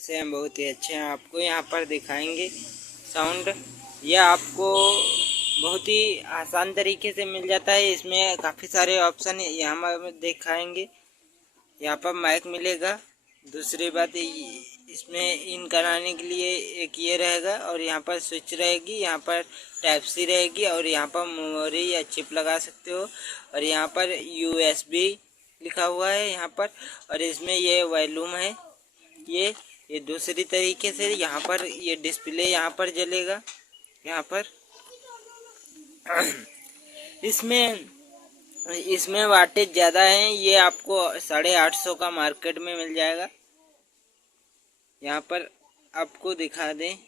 ऐसे हम बहुत ही अच्छे हैं, आपको यहाँ पर दिखाएंगे साउंड। यह आपको बहुत ही आसान तरीके से मिल जाता है। इसमें काफ़ी सारे ऑप्शन यहाँ हम दिखाएंगे। यहाँ पर माइक मिलेगा। दूसरी बात इसमें इन कराने के लिए एक ये रहेगा और यहाँ पर स्विच रहेगी, यहाँ पर टाइप सी रहेगी और यहाँ पर मेमोरी या चिप लगा सकते हो। और यहाँ पर USB लिखा हुआ है यहाँ पर। और इसमें ये वॉल्यूम है। ये दूसरी तरीके से यहाँ पर ये डिस्प्ले यहाँ पर जलेगा यहाँ पर। इसमें वाटेज ज़्यादा है। ये आपको 850 का मार्केट में मिल जाएगा। यहाँ पर आपको दिखा दें,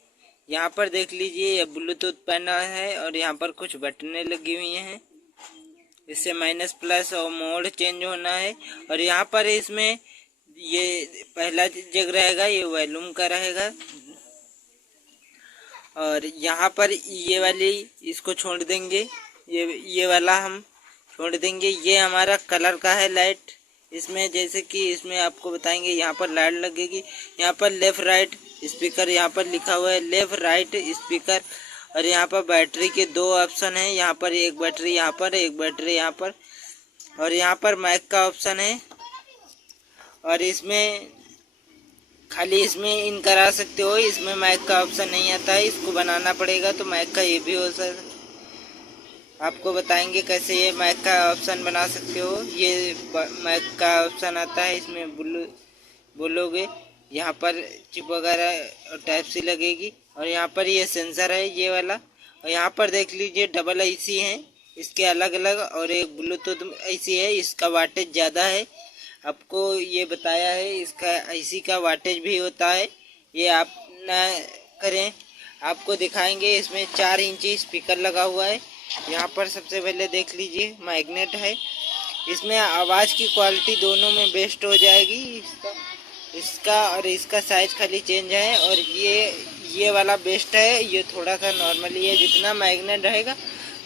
यहाँ पर देख लीजिए ये ब्लूटूथ पैनल है और यहाँ पर कुछ बटनें लगी हुई हैं। इससे माइनस प्लस और मोड चेंज होना है। और यहाँ पर इसमें ये पहला जग रहेगा, ये वॉल्यूम का रहेगा। और यहाँ पर ये वाली इसको छोड़ देंगे, ये वाला हम छोड़ देंगे। ये हमारा कलर का है लाइट। इसमें जैसे कि इसमें आपको बताएंगे, यहाँ पर लाइट लगेगी। यहाँ पर लेफ़्ट राइट स्पीकर यहाँ पर लिखा हुआ है, लेफ़्ट राइट स्पीकर। और यहाँ पर बैटरी के 2 ऑप्शन हैं, यहाँ पर एक बैटरी यहाँ पर, एक बैटरी यहाँ पर। और यहाँ पर माइक का ऑप्शन है। और इसमें खाली इसमें इन करा सकते हो, इसमें माइक का ऑप्शन नहीं आता है, इसको बनाना पड़ेगा। तो माइक का ये भी हो सकता, आपको बताएंगे कैसे ये माइक का ऑप्शन बना सकते हो। ये माइक का ऑप्शन आता है, इसमें बोलोगे यहाँ पर चिप वगैरह और टाइप सी लगेगी। और यहाँ पर ये सेंसर है ये वाला। और यहाँ पर देख लीजिए डबल IC है, इसके अलग अलग। और एक ब्लूटूथ IC है, इसका वाटेज ज़्यादा है। आपको ये बताया है, इसका IC का वाटेज भी होता है। ये आप ना करें, आपको दिखाएंगे। इसमें 4 इंची स्पीकर लगा हुआ है। यहाँ पर सबसे पहले देख लीजिए मैग्नेट है। इसमें आवाज़ की क्वालिटी दोनों में बेस्ट हो जाएगी। इसका और इसका साइज खाली चेंज है। और ये वाला बेस्ट है, ये थोड़ा सा नॉर्मली है। जितना मैग्नेट रहेगा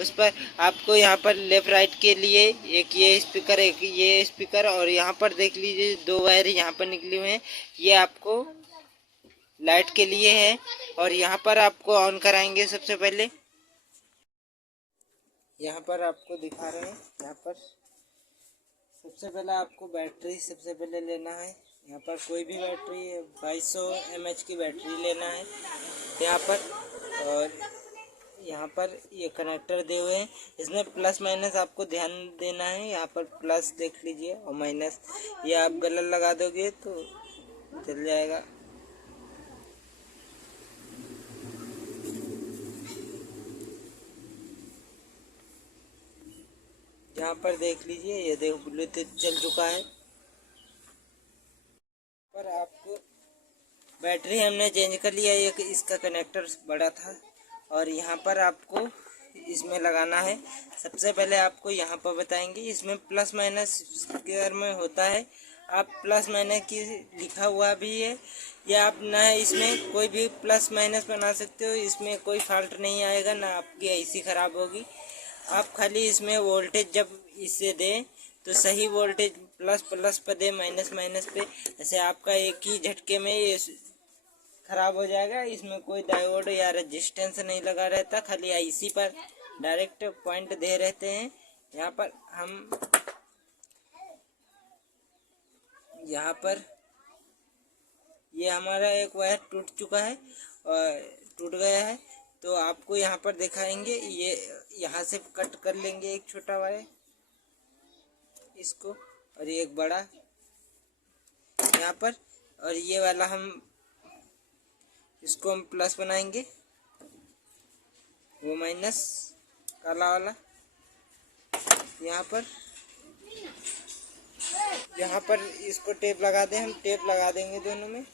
उस पर आपको यहाँ पर लेफ़्ट राइट के लिए एक ये स्पीकर, एक ये स्पीकर। और यहाँ पर देख लीजिए 2 वायर यहाँ पर निकली हुए हैं, ये आपको लाइट के लिए है। और यहाँ पर आपको ऑन कराएंगे। सबसे पहले यहाँ पर आपको दिखा रहे हैं, यहाँ पर सबसे पहले आपको बैटरी सबसे पहले लेना है। यहाँ पर कोई भी बैटरी 2200 mAh की बैटरी लेना है यहाँ पर। और यहाँ पर ये कनेक्टर दिए हुए हैं, इसमें प्लस माइनस आपको ध्यान देना है। यहाँ पर प्लस देख लीजिए और माइनस, ये आप गलत लगा दोगे तो जल जाएगा। यहाँ पर देख लीजिए, ये देखो ब्लूटूथ चल चुका है। पर आपको बैटरी हमने चेंज कर लिया, एक इसका कनेक्टर बड़ा था। और यहाँ पर आपको इसमें लगाना है। सबसे पहले आपको यहाँ पर बताएंगे, इसमें प्लस माइनस स्क्वायर में होता है। आप प्लस माइनस की लिखा हुआ भी है, या आप ना इसमें कोई भी प्लस माइनस बना सकते हो। इसमें कोई फॉल्ट नहीं आएगा, ना आपकी IC ख़राब होगी। आप खाली इसमें वोल्टेज जब इसे दें तो सही वोल्टेज प्लस प्लस पे दे, माइनस माइनस पे। ऐसे आपका एक ही झटके में ये खराब हो जाएगा। इसमें कोई डायोड या रेजिस्टेंस नहीं लगा रहता, खाली IC पर डायरेक्ट पॉइंट दे रहते हैं। यहाँ पर हम यहाँ पर ये हमारा एक वायर टूट चुका है और टूट गया है, तो आपको यहाँ पर दिखाएंगे। ये यहाँ से कट कर लेंगे एक छोटा वायर इसको, और एक बड़ा यहाँ पर। और ये वाला हम इसको हम प्लस बनाएंगे, वो माइनस काला वाला। यहाँ पर इसको टेप लगा दें, हम टेप लगा देंगे दोनों में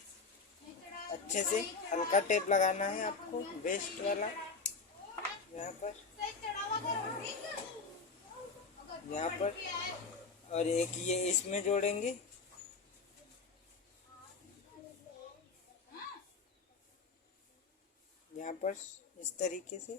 अच्छे से। हल्का टेप लगाना है आपको, बेस्ट वाला। यहाँ पर और एक ये इसमें जोड़ेंगे। यहाँ पर इस तरीके से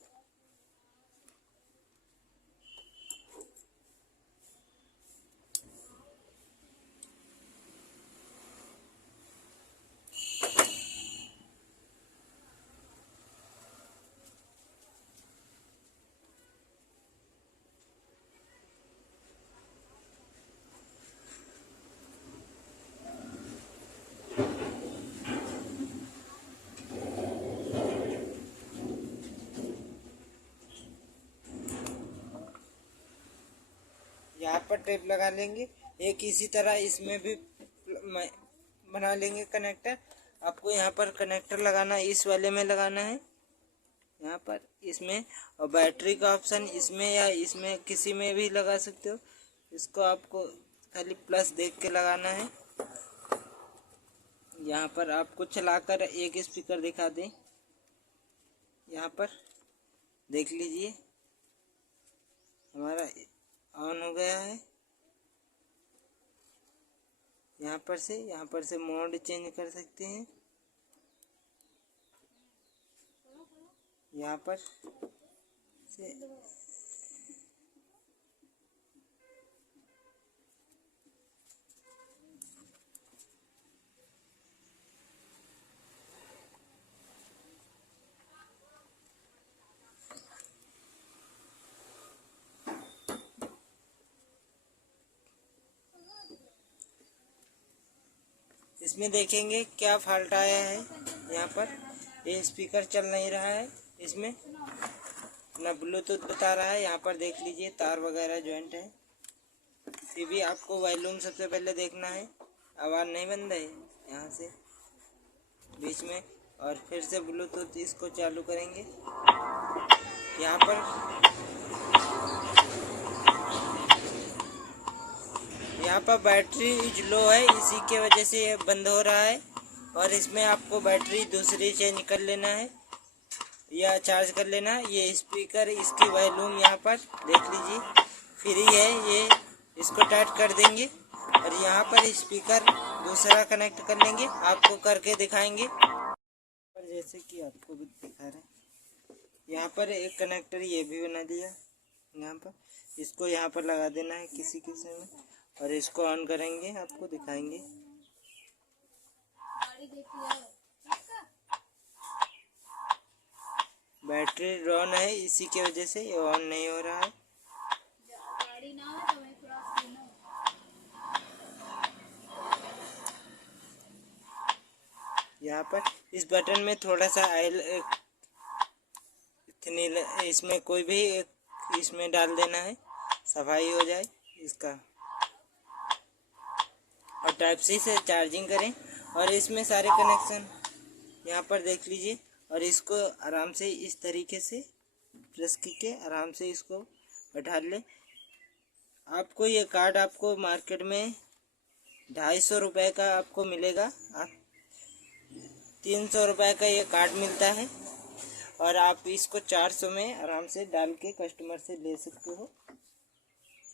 पर टेप लगा लेंगे। एक इसी तरह इसमें भी बना लेंगे कनेक्टर। आपको यहाँ पर कनेक्टर लगाना, इस वाले में लगाना है यहाँ पर, इसमें। और बैटरी का ऑप्शन इसमें या इसमें किसी में भी लगा सकते हो। इसको आपको खाली प्लस देख के लगाना है। यहाँ पर आपको चलाकर एक स्पीकर दिखा दें, यहाँ पर देख लीजिए हमारा ऑन हो गया है। यहाँ पर से मोड चेंज कर सकते हैं। यहाँ पर से इसमें देखेंगे क्या फॉल्ट आया है। यहाँ पर ये स्पीकर चल नहीं रहा है, इसमें ना ब्लूटूथ बता रहा है। यहाँ पर देख लीजिए तार वगैरह जॉइंट है। फिर भी आपको वॉल्यूम सबसे पहले देखना है, आवाज़ नहीं बंद है यहाँ से बीच में। और फिर से ब्लूटूथ इसको चालू करेंगे। यहाँ पर बैटरी लो है, इसी के वजह से ये बंद हो रहा है। और इसमें आपको बैटरी दूसरी चेंज कर लेना है या चार्ज कर लेना है। ये स्पीकर, इसकी वॉल्यूम यहाँ पर देख लीजिए फ्री है, ये इसको टाइट कर देंगे। और यहाँ पर स्पीकर दूसरा कनेक्ट कर लेंगे, आपको करके दिखाएंगे। और जैसे कि आपको भी दिखा रहे हैं, यहाँ पर एक कनेक्टर ये भी बना दिया। यहाँ पर इसको यहाँ पर लगा देना है किसी में, और इसको ऑन करेंगे, आपको दिखाएंगे। बैटरी डाउन है, इसी की वजह से ये ऑन नहीं हो रहा है। यहाँ पर इस बटन में थोड़ा सा ऑयल इसमें कोई भी इसमें डाल देना है, सफाई हो जाए इसका। और टाइप सी से चार्जिंग करें। और इसमें सारे कनेक्शन यहाँ पर देख लीजिए। और इसको आराम से इस तरीके से प्रेस करके आराम से इसको बैठा ले। आपको ये कार्ड आपको मार्केट में 250 रुपये का आपको मिलेगा। 300 रुपये का ये कार्ड मिलता है। और आप इसको 400 में आराम से डाल के कस्टमर से ले सकते हो।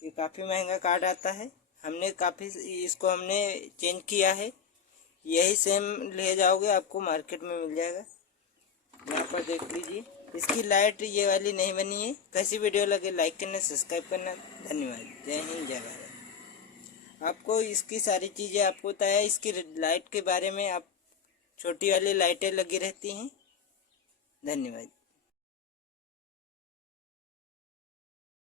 ये काफ़ी महंगा कार्ड आता है, इसको हमने चेंज किया है। यही सेम ले जाओगे आपको मार्केट में मिल जाएगा। यहाँ पर देख लीजिए इसकी लाइट ये वाली नहीं बनी है। कैसी वीडियो लगे लाइक करना, सब्सक्राइब करना। धन्यवाद। जय हिंद, जय भारत। आपको इसकी सारी चीज़ें आपको बताया। इसकी लाइट के बारे में, आप छोटी वाली लाइटें लगी रहती हैं। धन्यवाद।